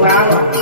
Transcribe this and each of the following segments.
Wow.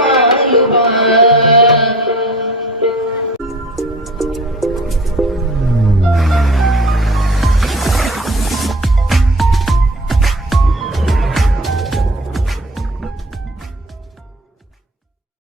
ಮಾಲುವಾ